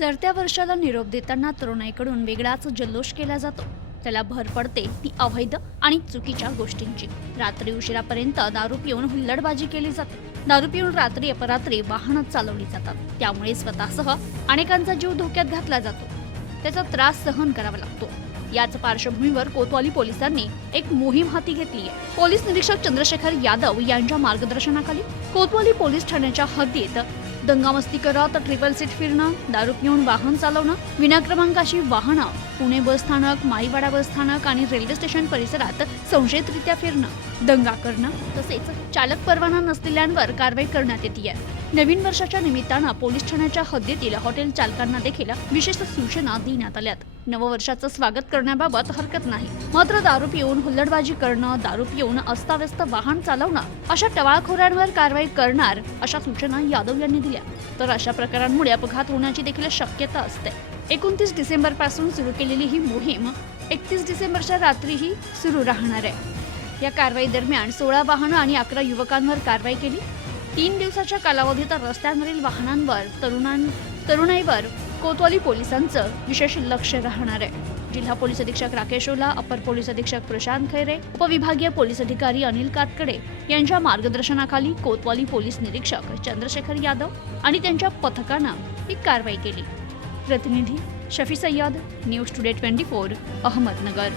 सरत्या वर्षाला निरोप देताना तरुणाईकडून वेगळाच जल्लोष केला जातो. त्याला भर पडते ती अवैध आणि चुकीच्या गोष्टींची. रात्री उशिरापर्यंत दारू पिऊन हुल्लडबाजी केली जाते. दारू पिऊन रात्री अपरात्री वाहनं चालवली जातात. त्यामुळे स्वतःसह अनेकांचा जीव धोक्यात घातला जातो. त्याचा त्रास सहन करावा लागतो. याच पार्श्वभूमीवर कोतवाली पोलिसांनी एक मोहीम हाती घेतली आहे. पोलीस निरीक्षक चंद्रशेखर यादव यांच्या मार्गदर्शनाखाली कोतवाली पोलीस ठाण्याच्या हद्दीत दंगामस्ती करत ट्रिपल सीट फिरणं दारू पिऊन वाहन चालवणं विनाक्रमांकाशी वाहनं पुणे बस स्थानक माईवाडा बस स्थानक आणि रेल्वे स्टेशन परिसरात संशयितरित्या फिरणं दंगा करणं तसेच चालक परवाना नसलेल्यांवर कारवाई करण्यात येते नवीन वर्षाच्या निमित्तानं पोलीस ठाण्याच्या हद्दीतील हॉटेल चालकांना देखील विशेष सूचना देण्यात आल्यात. नववर्षाचं स्वागत करण्याबाबत हरकत नाही. मात्र दारू पिऊन हुल्लडबाजी करणं दारू पिऊन अस्ताव्यस्त वाहन चालवणं अशा टवाळखोरांवर कारवाई करणार अशा सूचना यादव यांनी दिल्या. तर अशा प्रकारांमुळे अपघात होण्याची देखील शक्यता असते. एकोणतीस डिसेंबरपासून सुरू केलेली ही मोहीम एकतीस डिसेंबरच्या रात्रीही सुरू राहणार आहे. या कारवाई दरम्यान सोळा वाहनं आणि अकरा युवकांवर कारवाई केली. तीन दिवसाच्या कालावधीत रस्त्यांवरील वाहनांवर तरुणां तरुणाईवर कोतवाली पोलिसांचं विशेष लक्ष राहणार आहे. जिल्हा पोलीस अधीक्षक राकेश ओला अपर पोलीस अधीक्षक प्रशांत खैरे उपविभागीय पोलीस अधिकारी अनिल कातकडे यांच्या मार्गदर्शनाखाली कोतवाली पोलीस निरीक्षक चंद्रशेखर यादव आणि त्यांच्या पथकानं ही कारवाई केली. प्रतिनिधी Shafi Sayyad news today twenty four Ahmednagar.